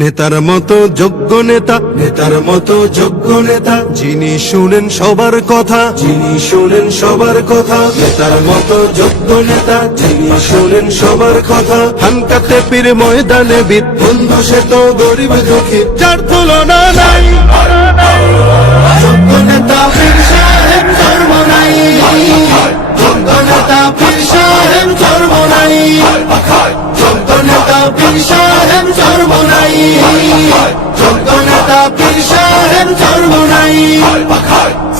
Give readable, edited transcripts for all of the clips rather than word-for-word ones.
নেতার মতো যোগ্য নেতা, নেতার মতো যোগ্য নেতা, যিনি শুনেন সবার কথা, যিনি শুনেন সবার কথা। নেতার মতো যোগ্য নেতা, যিনি শুনেন সবার কথা। হানকাতে পীর ময়দানে বিদ বন্ধু সে তো গরিব দুঃখী, যার তুলনা নাই। যোগ্য নেতা পীর সাহেব ধর্ম নাই, যোগ্য নেতা পীর সাহেব ধর্ম নাই, যোগ্য নেতা পীর সাহেব ধর্ম নাই, যোগ্য নেতা পীর সাহেব ধর্ম নাই।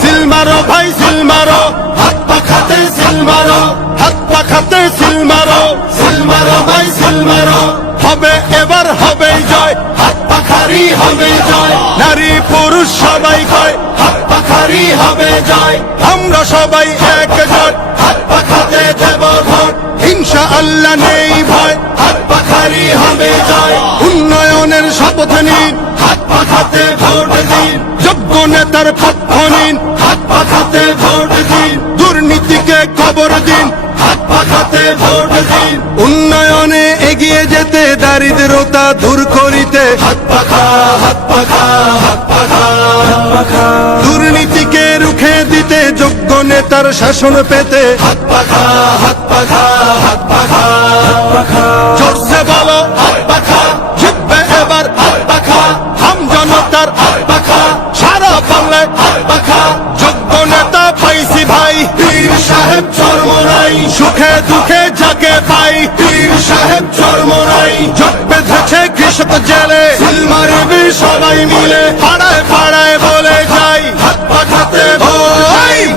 সিল মারো ভাই সিল মারো, হাত পাখাতে সিল মারো, হাত পাখাতে সিল মারো, সিল মারো ভাই সিল মারো। হবে এবার হবে জয়, হাত পাখারি হবে জয়। নারী পুরুষ সবাই কয় হাত পাখারি হবে জয়। আমরা সবাই একজোট, হাত পাখাতে দেব ভোট, ইনশাআল্লাহ নেই ভয়। হাত পাখারি হবে জয়। উন্নয়নের শপথ নিন, হাত পাখাতে ভোট দিন। যোগ্য নেতার পক্ষ নিন, হাত পাখাতে ভোট দিন। দুর্নীতিকে খবর দিন, হাত পাখাতে ভোট দিন। উন্নয়নে এগিয়ে যেতে, দারিদ্রতা দূর করিতে, হাত পাখা হাত পাখা হাত পাখা হাত পাখা। দুর্নীতিকে রুখে দিতে, যোগ্য নেতার শাসন পেতে, হাত পাখা হাত পাখা হাত পাখা হাত পাখা। জোরসে বলো হাত পাখা, জিতবে এবার হাত পাখা। হাম জনতার হাত পাখা, সারা বাংলায় হাত পাখা। যোগ্য নেতা পাইছি ভাই, পীর সাহেব চরমরাই। সুখে দুঃখে যাকে পাই, পীর সাহেব চরমরাই। জট বেঁধেছে কৃষক জেলে, সিল মারবি সবাই মিলে। পাড়ায় পাড়ায় বলে যাই, হাত পাখাতে ভোট।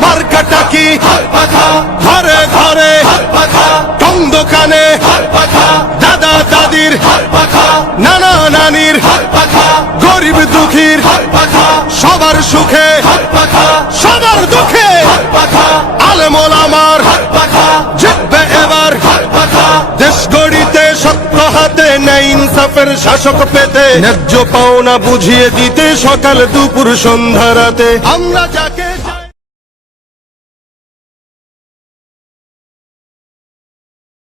মার্কাটা কি হাত পাখা, ঘরে ঘরে হাত পাখা। টং দোকানে হাত পাখা, দাদা দাদির হাত পাখা, নানা নানির হাত পাখা। গরিব দুঃখীর হাত পাখা, সবার সুখে হাত পাখা, সবার দুঃখে হাত পাখা। আলেম ওলামার হাত পাখা, জিতবে এবার হাত পাখা। দেশ গড়িতে সত্য হাতে, ন্যায় ইনসাফের শাসক পেতে, ন্যায্য পাওনা বুঝিয়ে দিতে, সকাল দুপুর সন্ধ্যা রাতে আমরা যাকে